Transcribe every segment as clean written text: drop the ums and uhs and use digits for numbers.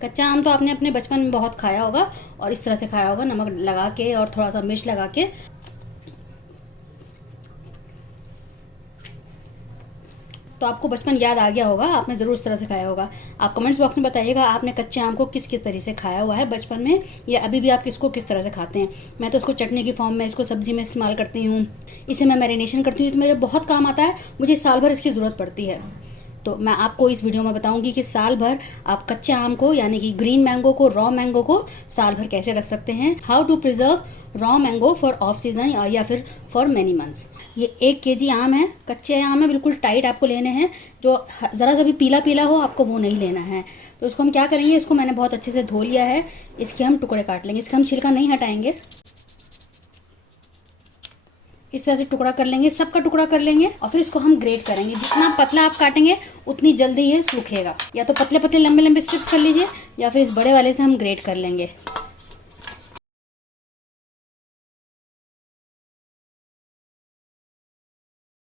कच्चा आम तो आपने अपने बचपन में बहुत खाया होगा और इस तरह से खाया होगा, नमक लगा के और थोड़ा सा मिर्च लगा के। तो आपको बचपन याद आ गया होगा, आपने ज़रूर इस तरह से खाया होगा। आप कमेंट्स बॉक्स में बताइएगा आपने कच्चे आम को किस किस तरह से खाया हुआ है बचपन में, या अभी भी आप इसको किस तरह से खाते हैं। मैं तो इसको चटनी की फॉर्म में, इसको सब्जी में इस्तेमाल करती हूँ, इसे मैं मैरिनेशन करती हूँ, तो मेरे बहुत काम आता है, मुझे साल भर इसकी ज़रूरत पड़ती है। तो मैं आपको इस वीडियो में बताऊंगी कि साल भर आप कच्चे आम को, यानी कि ग्रीन मैंगो को, रॉ मैंगो को साल भर कैसे रख सकते हैं। How to preserve raw mango for off season या फिर फॉर मैनी मंथ्स। ये 1 kg आम है, कच्चे आम है, बिल्कुल टाइट आपको लेने हैं। जो ज़रा सा भी पीला पीला हो आपको वो नहीं लेना है। तो इसको हम क्या करेंगे, इसको मैंने बहुत अच्छे से धो लिया है, इसके हम टुकड़े काट लेंगे। इसका हम छिलका नहीं हटाएंगे, इस तरह से टुकड़ा कर लेंगे, सबका टुकड़ा कर लेंगे और फिर इसको हम ग्रेट करेंगे। जितना पतला आप काटेंगे उतनी जल्दी ये सूखेगा। या तो पतले पतले लंबे लंबे स्ट्रिप्स कर लीजिए या फिर इस बड़े वाले से हम ग्रेट कर लेंगे।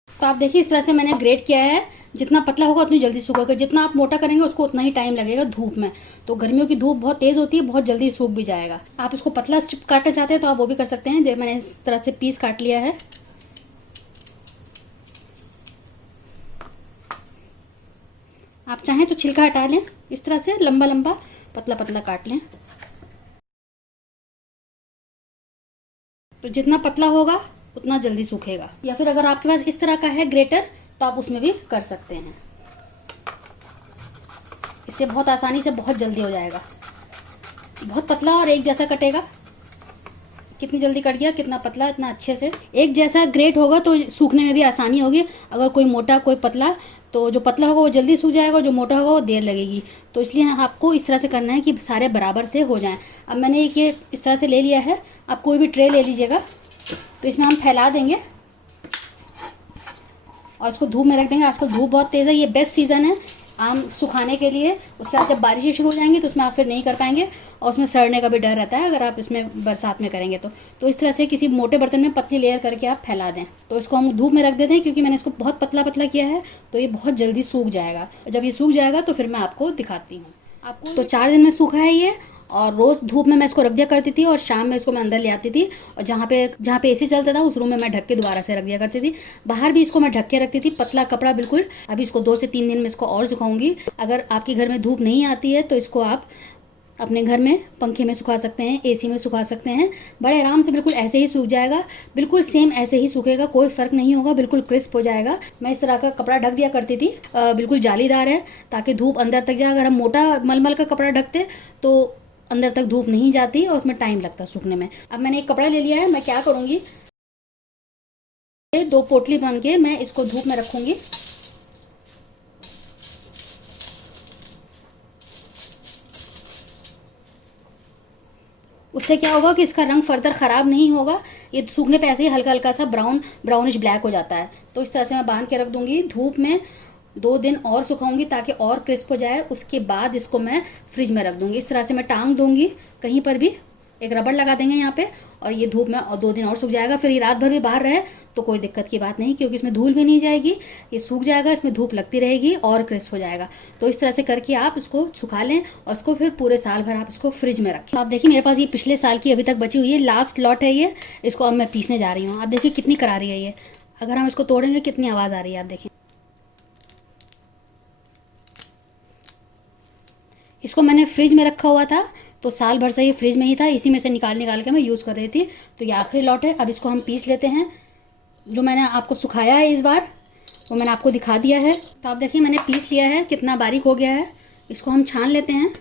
तो आप देखिए इस तरह से मैंने ग्रेट किया है। जितना पतला होगा उतनी जल्दी सूखेगा, जितना आप मोटा करेंगे उसको उतना ही टाइम लगेगा धूप में। तो गर्मियों की धूप बहुत तेज़ होती है, बहुत जल्दी सूख भी जाएगा। आप इसको पतला स्ट्रिप काटना चाहते हैं तो आप वो भी कर सकते हैं। मैंने इस तरह से पीस काट लिया है। आप चाहें तो छिलका हटा लें, इस तरह से लंबा लंबा पतला पतला काट लें। तो जितना पतला होगा उतना जल्दी सूखेगा। या फिर अगर आपके पास इस तरह का है ग्रेटर तो आप उसमें भी कर सकते हैं। इससे बहुत आसानी से बहुत जल्दी हो जाएगा। बहुत पतला और एक जैसा कटेगा। कितनी जल्दी कट गया, कितना पतला, इतना अच्छे से एक जैसा ग्रेट होगा तो सूखने में भी आसानी होगी। अगर कोई मोटा कोई पतला, तो जो पतला होगा वो जल्दी सूख जाएगा, जो मोटा होगा वो देर लगेगी। तो इसलिए आपको इस तरह से करना है कि सारे बराबर से हो जाएं। अब मैंने ये इस तरह से ले लिया है। आप कोई भी ट्रे ले लीजिएगा, तो इसमें हम फैला देंगे और इसको धूप में रख देंगे। आजकल धूप बहुत तेज़ है, ये बेस्ट सीज़न है आम सुखाने के लिए। उसके बाद जब बारिशें शुरू हो जाएंगी तो उसमें आप फिर नहीं कर पाएंगे और उसमें सड़ने का भी डर रहता है अगर आप इसमें बरसात में करेंगे तो इस तरह से किसी मोटे बर्तन में पतली लेयर करके आप फैला दें। तो इसको हम धूप में रख देते हैं, क्योंकि मैंने इसको बहुत पतला पतला किया है तो ये बहुत जल्दी सूख जाएगा। जब ये सूख जाएगा तो फिर मैं आपको दिखाती हूँ। आपको तो 4 दिन में सूखा है ये। और रोज़ धूप में मैं इसको रख दिया करती थी और शाम में इसको मैं अंदर ले आती थी, और जहाँ पे एसी चलता था उस रूम में मैं ढक के दोबारा से रख दिया करती थी। बाहर भी इसको मैं ढक के रखती थी, पतला कपड़ा बिल्कुल। अभी इसको 2 से 3 दिन में इसको और सुखाऊंगी। अगर आपके घर में धूप नहीं आती है तो इसको आप अपने घर में पंखे में सुखा सकते हैं, एसी में सुखा सकते हैं। बड़े आराम से बिल्कुल ऐसे ही सूख जाएगा, बिल्कुल सेम ऐसे ही सूखेगा, कोई फ़र्क नहीं होगा, बिल्कुल क्रिस्प हो जाएगा। मैं इस तरह का कपड़ा ढक दिया करती थी, बिल्कुल जालीदार है ताकि धूप अंदर तक जाए। अगर हम मोटा मलमल का कपड़ा ढकते तो अंदर तक धूप नहीं जाती और उसमें टाइम लगता सूखने में। अब मैंने एक कपड़ा ले लिया है, मैं क्या करूँगी, 2 पोटली बन के मैं इसको धूप में रखूँगी। उससे क्या होगा कि इसका रंग फर्दर ख़राब नहीं होगा। ये सूखने पे ऐसे ही हल्का हल्का सा ब्राउनिश ब्लैक हो जाता है। तो इस तरह से मैं बांध के रख दूँगी। धूप में 2 दिन और सुखाऊंगी ताकि और क्रिस्प हो जाए। उसके बाद इसको मैं फ्रिज में रख दूँगी। इस तरह से मैं टांग दूँगी कहीं पर भी, एक रबड़ लगा देंगे यहाँ पे, और ये धूप में और 2 दिन और सूख जाएगा। फिर ये रात भर भी बाहर रहे तो कोई दिक्कत की बात नहीं, क्योंकि इसमें धूल भी नहीं जाएगी, ये सूख जाएगा, इसमें धूप लगती रहेगी और क्रिस्प हो जाएगा। तो इस तरह से करके आप इसको सुखा लें और इसको फिर पूरे साल भर आप इसको फ्रिज में रखें। आप देखिए मेरे पास ये पिछले साल की अभी तक बची हुई है, लास्ट लॉट है ये। इसको अब मैं पीसने जा रही हूँ। आप देखिए कितनी करारी है ये। अगर हम इसको तोड़ेंगे कितनी आवाज़ आ रही है, आप देखिए। इसको मैंने फ्रिज में रखा हुआ था तो साल भर से ये फ्रिज में ही था, इसी में से निकाल के मैं यूज़ कर रही थी। तो ये आखिरी लॉट है। अब इसको हम पीस लेते हैं। जो मैंने आपको सुखाया है इस बार वो मैंने आपको दिखा दिया है। तो आप देखिए मैंने पीस लिया है, कितना बारीक हो गया है। इसको हम छान लेते हैं।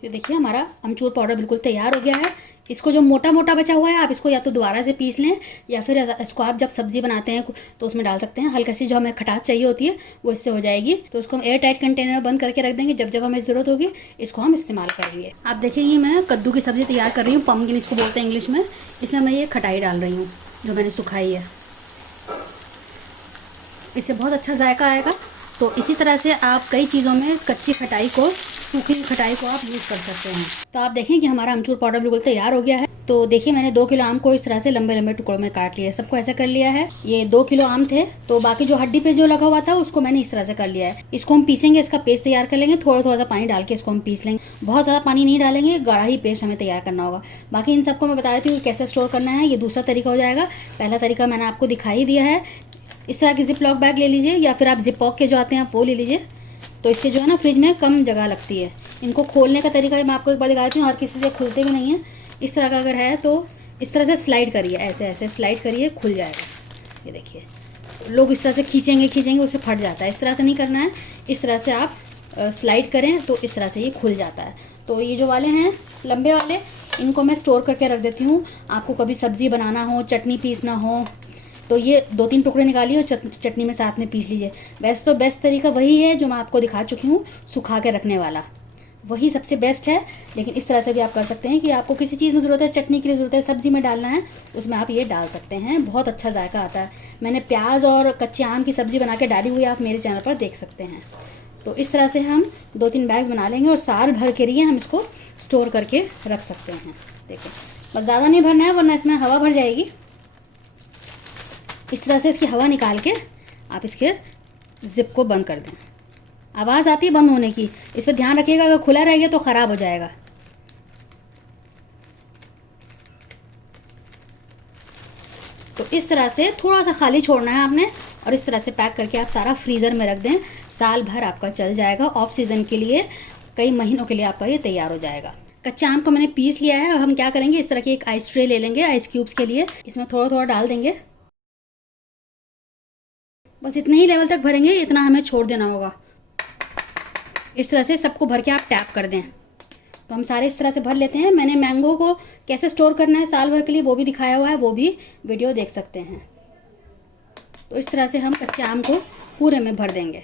ये देखिए हमारा अमचूर पाउडर बिल्कुल तैयार हो गया है। इसको जो मोटा मोटा बचा हुआ है आप इसको या तो दोबारा से पीस लें, या फिर इसको आप जब सब्ज़ी बनाते हैं तो उसमें डाल सकते हैं। हल्की सी जो हमें खटास चाहिए होती है वो इससे हो जाएगी। तो उसको हम एयर टाइट कंटेनर में बंद करके रख देंगे। जब जब हमें ज़रूरत होगी इसको हम इस्तेमाल करेंगे। आप देखिए ये मैं कद्दू की सब्ज़ी तैयार कर रही हूँ, पम्पकिन इसको बोलते हैं इंग्लिश में। इसमें मैं ये खटाई डाल रही हूँ जो मैंने सुखाई है, इससे बहुत अच्छा जायका आएगा। तो इसी तरह से आप कई चीज़ों में इस कच्ची खटाई को, सूखी खटाई को आप यूज़ कर सकते हैं। तो आप देखें कि हमारा अमचूर पाउडर बिल्कुल तैयार हो गया है। तो देखिए मैंने 2 किलो आम को इस तरह से लंबे लंबे टुकड़ों में काट लिया है, सबको ऐसा कर लिया है। ये 2 किलो आम थे, तो बाकी जो हड्डी पे जो लगा हुआ था उसको मैंने इस तरह से कर लिया है। इसको हम पीसेंगे, इसका पेस्ट तैयार कर लेंगे, थोड़ा थोड़ा सा पानी डाल के इसको हम पीस लेंगे। बहुत ज़्यादा पानी नहीं डालेंगे, गाढ़ा ही पेस्ट हमें तैयार करना होगा। बाकी इन सबको मैं बता देती हूँ कैसे स्टोर करना है। ये दूसरा तरीका हो जाएगा। पहला तरीका मैंने आपको दिखाई दिया है। इस तरह की जिप लॉक बैग ले लीजिए, या फिर आप जिप पॉक के जो आते हैं आप वो ले लीजिए। तो इससे जो है ना फ्रिज में कम जगह लगती है। इनको खोलने का तरीका मैं आपको एक बार दिखा देती हूँ, हर किसी से खुलते भी नहीं है। इस तरह का अगर है तो इस तरह से स्लाइड करिए, ऐसे ऐसे स्लाइड करिए, खुल जाएगा। ये देखिए, लोग इस तरह से खींचेंगे उसे फट जाता है। इस तरह से नहीं करना है, इस तरह से आप स्लाइड करें तो इस तरह से ये खुल जाता है। तो ये जो वाले हैं लंबे वाले, इनको मैं स्टोर करके रख देती हूँ। आपको कभी सब्ज़ी बनाना हो, चटनी पीसना हो, तो ये 2-3 टुकड़े निकालिए और चटनी में साथ में पीस लीजिए। वैसे तो बेस्ट तरीका वही है जो मैं आपको दिखा चुकी हूँ, सुखा के रखने वाला, वही सबसे बेस्ट है। लेकिन इस तरह से भी आप कर सकते हैं कि आपको किसी चीज़ में ज़रूरत है, चटनी के लिए ज़रूरत है, सब्ज़ी में डालना है, उसमें आप ये डाल सकते हैं। बहुत अच्छा जायका आता है। मैंने प्याज और कच्चे आम की सब्ज़ी बना के डाली हुई है, आप मेरे चैनल पर देख सकते हैं। तो इस तरह से हम 2-3 बैग्स बना लेंगे और साल भर के लिए हम इसको स्टोर करके रख सकते हैं। देखिए, बस ज़्यादा नहीं भरना है वरना इसमें हवा भर जाएगी। इस तरह से इसकी हवा निकाल के आप इसके ज़िप को बंद कर दें। आवाज़ आती है बंद होने की, इस पर ध्यान रखिएगा, अगर खुला रह गया तो ख़राब हो जाएगा। तो इस तरह से थोड़ा सा खाली छोड़ना है आपने, और इस तरह से पैक करके आप सारा फ्रीज़र में रख दें। साल भर आपका चल जाएगा। ऑफ सीज़न के लिए कई महीनों के लिए आपका ये तैयार हो जाएगा। कच्चा आम को मैंने पीस लिया है। अब हम क्या करेंगे, इस तरह की एक आइस ट्रे ले लेंगे आइस क्यूब्स के लिए। इसमें थोड़ा थोड़ा डाल देंगे, बस इतने ही लेवल तक भरेंगे, इतना हमें छोड़ देना होगा। इस तरह से सबको भर के आप टैप कर दें। तो हम सारे इस तरह से भर लेते हैं। मैंने मैंगो को कैसे स्टोर करना है साल भर के लिए वो भी दिखाया हुआ है, वो भी वीडियो देख सकते हैं। तो इस तरह से हम कच्चे आम को पूरे में भर देंगे।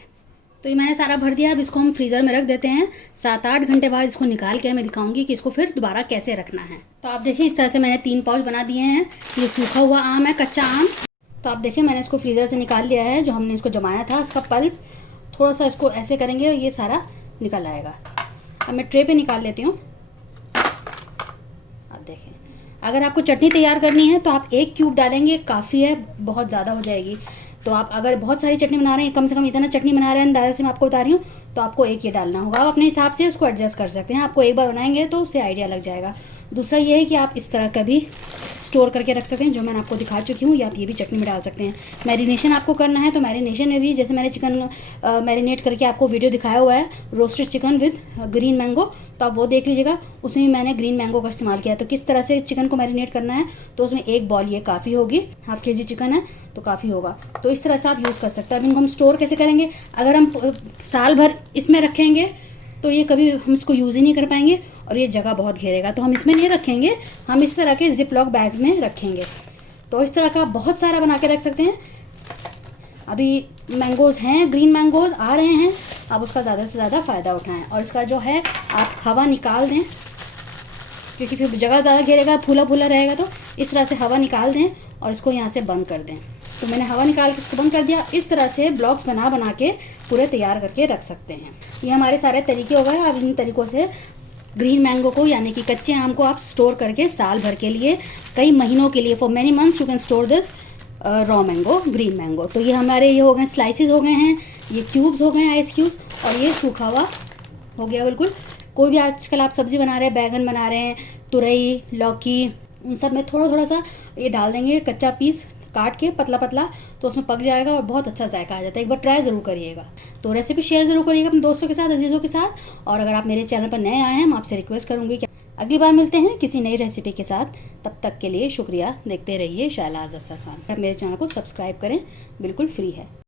तो ये मैंने सारा भर दिया। अब इसको हम फ्रीज़र में रख देते हैं। 7-8 घंटे बाद इसको निकाल के मैं दिखाऊंगी कि इसको फिर दोबारा कैसे रखना है। तो आप देखिए, इस तरह से मैंने 3 पाउच बना दिए हैं। ये सूखा हुआ आम है, कच्चा आम। तो आप देखिए, मैंने इसको फ्रीज़र से निकाल लिया है। जो हमने इसको जमाया था इसका पल्प, थोड़ा सा इसको ऐसे करेंगे और ये सारा निकल आएगा। अब मैं ट्रे पे निकाल लेती हूँ। आप देखें, अगर आपको चटनी तैयार करनी है तो आप 1 क्यूब डालेंगे, काफ़ी है, बहुत ज़्यादा हो जाएगी। तो आप अगर बहुत सारी चटनी बना रहे हैं, कम से कम इतना चटनी बना रहे हैं अंदाज़े से मैं आपको बता रही हूँ, तो आपको 1 ये डालना होगा। आप अपने हिसाब से उसको एडजस्ट कर सकते हैं। आपको एक बार बनाएंगे तो उससे आइडिया लग जाएगा। दूसरा ये है कि आप इस तरह का भी स्टोर करके रख सकते हैं, जो मैंने आपको दिखा चुकी हूँ, या आप ये भी चटनी में डाल सकते हैं। मैरिनेशन आपको करना है तो मैरिनेशन में भी, जैसे मैंने चिकन मैरिनेट करके आपको वीडियो दिखाया हुआ है, roasted chicken with green mango, तो आप वो देख लीजिएगा। उसमें भी मैंने ग्रीन मैंगो का इस्तेमाल किया है। तो किस तरह से चिकन को मैरिनेट करना है, तो उसमें 1 बॉल ये काफ़ी होगी। ½ kg चिकन है तो काफ़ी होगा। तो इस तरह से आप यूज़ कर सकते हैं। अब इनको हम स्टोर कैसे करेंगे, अगर हम साल भर इसमें रखेंगे तो ये कभी हम इसको यूज़ ही नहीं कर पाएंगे और ये जगह बहुत घेरेगा। तो हम इसमें नहीं रखेंगे, हम इस तरह के जिप लॉक बैग्स में रखेंगे। तो इस तरह का बहुत सारा बना के रख सकते हैं। अभी मैंगोज़ हैं, ग्रीन मैंगोज़ आ रहे हैं, आप उसका ज़्यादा से ज़्यादा फ़ायदा उठाएं। और इसका जो है आप हवा निकाल दें, क्योंकि फिर जगह ज़्यादा घेरेगा, फूला फूला रहेगा। तो इस तरह से हवा निकाल दें और इसको यहाँ से बंद कर दें। तो मैंने हवा निकाल के इसको बंद कर दिया। इस तरह से ब्लॉक्स बना बना के पूरे तैयार करके रख सकते हैं। ये हमारे सारे तरीके हो गए। अब इन तरीक़ों से ग्रीन मैंगो को, यानी कि कच्चे आम को आप स्टोर करके साल भर के लिए, कई महीनों के लिए, for many months you can store this raw mango, green mango. तो ये हमारे ये हो गए स्लाइसेस हो गए हैं, ये क्यूब्स हो गए हैं, आइस क्यूब्स, और ये सूखा हुआ हो गया बिल्कुल। कोई भी आजकल आप सब्ज़ी बना रहे हैं, बैगन बना रहे हैं, तुरई, लौकी, उन सब में थोड़ा थोड़ा सा ये डाल देंगे, कच्चा पीस काट के पतला पतला, तो उसमें पक जाएगा और बहुत अच्छा जायका आ जाता है। एक बार ट्राई ज़रूर करिएगा। तो रेसिपी शेयर ज़रूर करिएगा अपने दोस्तों के साथ, अजीज़ों के साथ। और अगर आप मेरे चैनल पर नए आए हैं, मैं आपसे रिक्वेस्ट करूँगी कि अगली बार मिलते हैं किसी नई रेसिपी के साथ। तब तक के लिए शुक्रिया। देखते रहिए शहनाज अख्तर खान। आप मेरे चैनल को सब्सक्राइब करें, बिल्कुल फ्री है।